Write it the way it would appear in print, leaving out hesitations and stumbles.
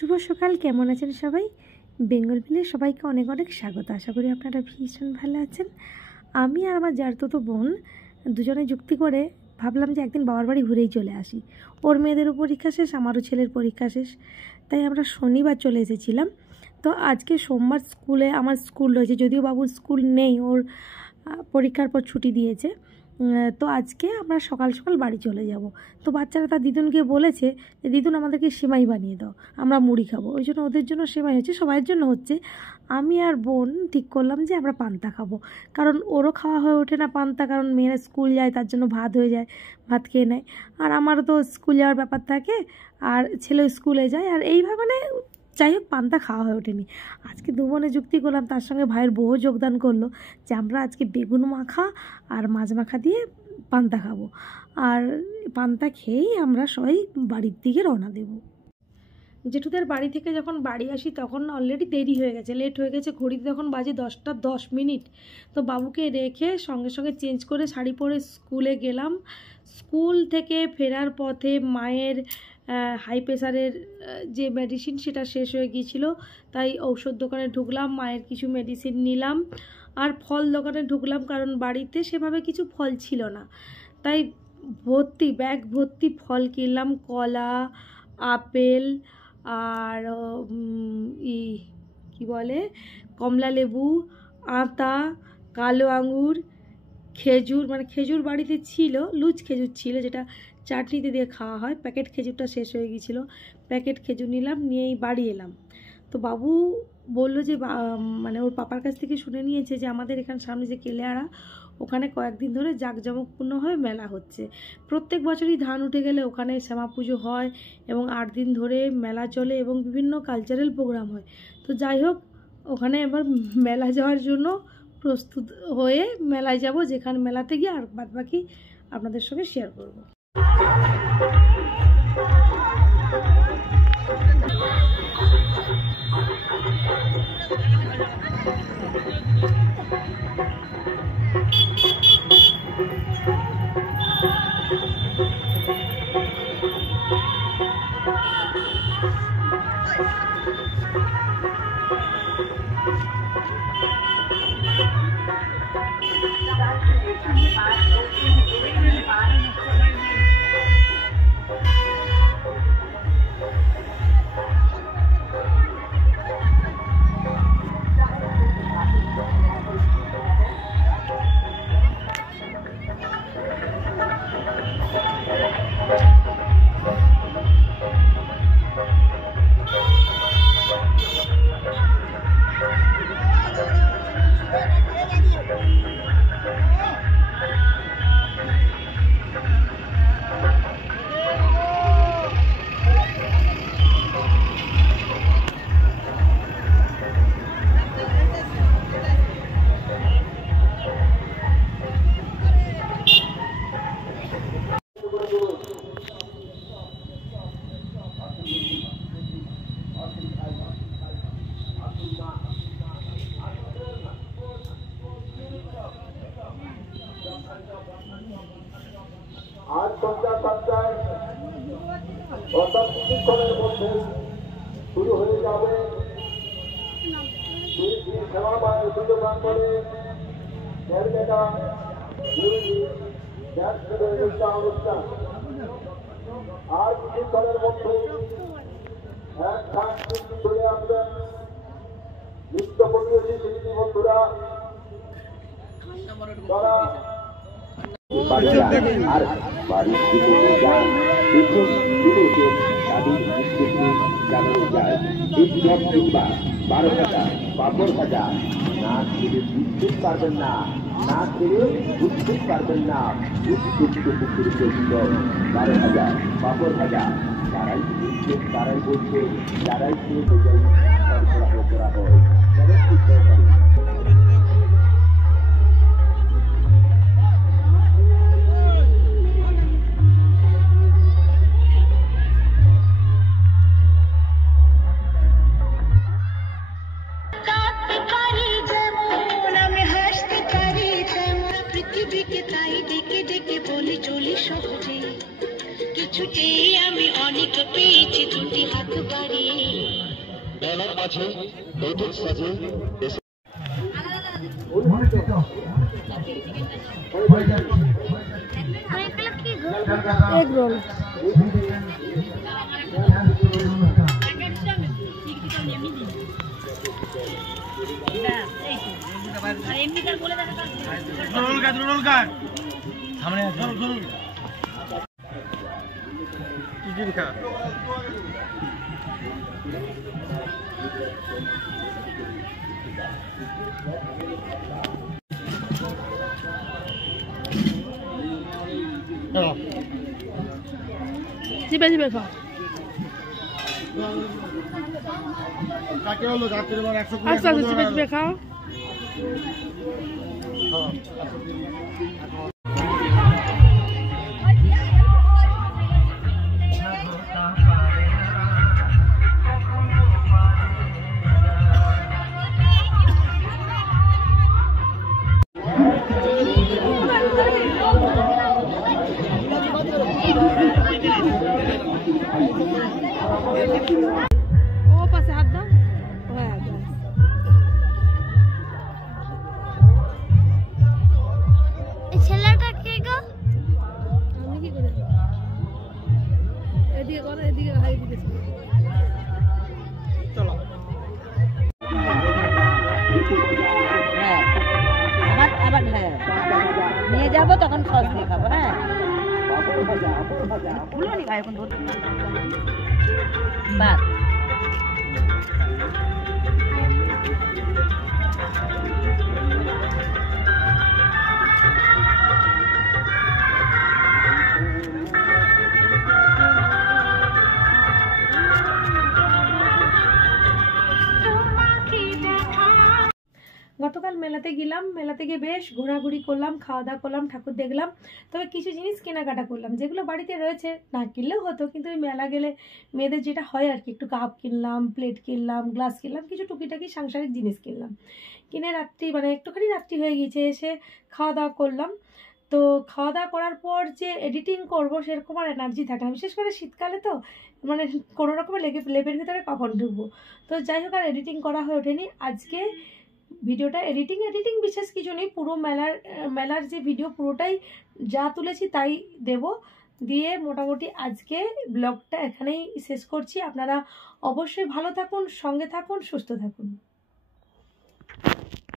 শুভ সকাল, কেমন আছেন সবাই? বেঙ্গল ভিলে সবাইকে অনেক অনেক স্বাগত। আশা করি আপনারা ভীষণ ভালো আছেন। আমি আর আমার জারতো বোন দুজনে যুক্তি করে ভাবলাম যে একদিন বাবার বাড়ি ঘুরেই চলে আসি। ওর মেয়েদেরও পরীক্ষা শেষ, আমারও ছেলের পরীক্ষা শেষ, তাই আমরা শনিবার চলে এসেছিলাম। তো আজকে সোমবার স্কুলে আমার স্কুল রয়েছে, যদিও বাবুর স্কুল নেই, ওর পরীক্ষার পর ছুটি দিয়েছে। তো আজকে আমরা সকাল সকাল বাড়ি চলে যাব। তো বাচ্চারা তার দিদুনকে বলেছে যে দিদুন আমাদেরকে সেমাই বানিয়ে দাও, আমরা মুড়ি খাবো। ওই জন্য ওদের জন্য সেমাই হচ্ছে, সবার জন্য হচ্ছে। আমি আর বোন ঠিক করলাম যে আমরা পান্তা খাবো, কারণ ওরও খাওয়া হয়ে ওঠে না পান্তা, কারণ মেয়েরা স্কুল যায়, তার জন্য ভাত হয়ে যায়, ভাত খেয়ে নেয়। আর আমারও তো স্কুল যাওয়ার ব্যাপার থাকে, আর ছেলেও স্কুলে যায়, আর এইভাবে মানে যাই হোক পান্তা খাওয়া হয়ে ওঠেনি। আজকে দু বোনে যুক্তি করলাম, তার সঙ্গে ভাইয়ের বউও যোগদান করলো যে আমরা আজকে বেগুন মাখা আর মাছ মাখা দিয়ে পান্তা খাবো। আর পান্তা খেয়েই আমরা সবাই বাড়ির দিকে রওনা দেব। জেঠুদের বাড়ি থেকে যখন বাড়ি আসি তখন অলরেডি দেরি হয়ে গেছে, লেট হয়ে গেছে। ঘড়িতে তখন বাজে 10:10। তো বাবুকে রেখে সঙ্গে সঙ্গে চেঞ্জ করে শাড়ি পরে স্কুলে গেলাম। স্কুল থেকে ফেরার পথে মায়ের হাই প্রেশারের যে মেডিসিন সেটা শেষ হয়ে গিয়েছিল, তাই ঔষধ দোকানে ঢুকলাম, মায়ের কিছু মেডিসিন নিলাম। আর ফল দোকানে ঢুকলাম, কারণ বাড়িতে সেভাবে কিছু ফল ছিল না, তাই ব্যাগ ভর্তি ফল কিনলাম। কলা, আপেল, আর কি বলে কমলা লেবু, আতা, কালো আঙুর, খেজুর, মানে খেজুর বাড়িতে ছিল, লুজ খেজুর ছিল যেটা চাটনিতে দিয়ে খাওয়া হয়। প্যাকেট খেজুরটা শেষ হয়ে গিয়েছিল, প্যাকেট খেজুর নিলাম, নিয়েই বাড়ি এলাম। তো বাবু বললো যে মানে ওর পাপার কাছ থেকে শুনে নিয়েছে যে আমাদের এখানে সামনে যে কেলেয়াড়া, ওখানে কয়েকদিন ধরে জাঁকজমকপূর্ণভাবে মেলা হচ্ছে। প্রত্যেক বছরই ধান উঠে গেলে ওখানে শ্যামা পুজো হয় এবং 8 দিন ধরে মেলা চলে এবং বিভিন্ন কালচারাল প্রোগ্রাম হয়। তো যাই হোক, ওখানে এবার মেলা যাওয়ার জন্য প্রস্তুত হয়ে মেলায় যাব, যেখানে মেলাতে গিয়ে আর বাদবাকি আপনাদের সঙ্গে শেয়ার করব। আজ সন্ধ্যা 7টায় অর্থাৎ কিছুক্ষণের মধ্যে শুরু হয়ে যাবে সেবা বা সুযোগ করে অনুষ্ঠান। আর কিছুক্ষণের মধ্যে এক খান চলে আসবেন নিত্য পরিবেশী শিল্পী বন্ধুরা, তারা আর বাড়ির দিকে যান দেখুন বিদেশে তাদের উদ্দেশ্যে জানানো যায় বিপ্লব কিংবা 12 ভাজা পাপড় ভাজা না খেলে বুঝতেই পারবেন না, না খেলে বুঝতেই পারবেন না। উৎকৃষ্ট পুকুর পর্যন্ত 12 ভাজা পাপড় ভাজা যারাই বুঝছে, তারাই বলছে, যারাই খেয়ে বোঝাই সরবরাহ করা হয়। কিছুতেই আমি অনেক পেয়েছি, দুটি হাত বাড়িয়ে মেলার মাঝে নতুন সাজে এগ রোল সামনে আছে টিকিট খা জিবে জিবে খাও কাকে হলো রাত্রে বার 100 আচ্ছা জিবে জিবে খাও ও পাশে হাত দাও হ্যাঁ ছেলেটা কে গো? আমি কি করে এদিকে করো এদিকে হাই দিকে চলো হ্যাঁ আবার হ্যাঁ নিয়ে যাবো তখন সস দিয়ে খাবো। হ্যাঁ ভুলো নি ভাই এখন ধর বাদ গতকাল মেলাতে গেলাম, মেলাতে গিয়ে বেশ ঘোরাঘুরি করলাম, খাওয়া দাওয়া করলাম, ঠাকুর দেখলাম। তবে কিছু জিনিস কেনাকাটা করলাম যেগুলো বাড়িতে রয়েছে না কিনলেও হতো, কিন্তু ওই মেলা গেলে মেয়েদের যেটা হয় আর কি, একটু কাপ কিনলাম, প্লেট কিনলাম, গ্লাস কিনলাম, কিছু টুকিটাকি সাংসারিক জিনিস কিনলাম। কিনে রাত্রি একটুখানি রাত্রি হয়ে গিয়েছে, এসে খাওয়া দাওয়া করলাম। তো খাওয়া দাওয়া করার পর যে এডিটিং করব সেরকম আর এনার্জি থাকে না, বিশেষ করে শীতকালে তো কোনো রকমের লেপের ভিতরে কখন ঢুকবো। তো যাই হোক আর এডিটিং করা হয়ে ওঠেনি। আজকে ভিডিওটা এডিটিং বিশেষ কিছু নেই, পুরো মেলার যে ভিডিও পুরোটাই যা তুলেছি তাই দেব। দিয়ে মোটামুটি আজকে ব্লগটা এখানেই শেষ করছি। আপনারা অবশ্যই ভালো থাকুন, সঙ্গে থাকুন, সুস্থ থাকুন।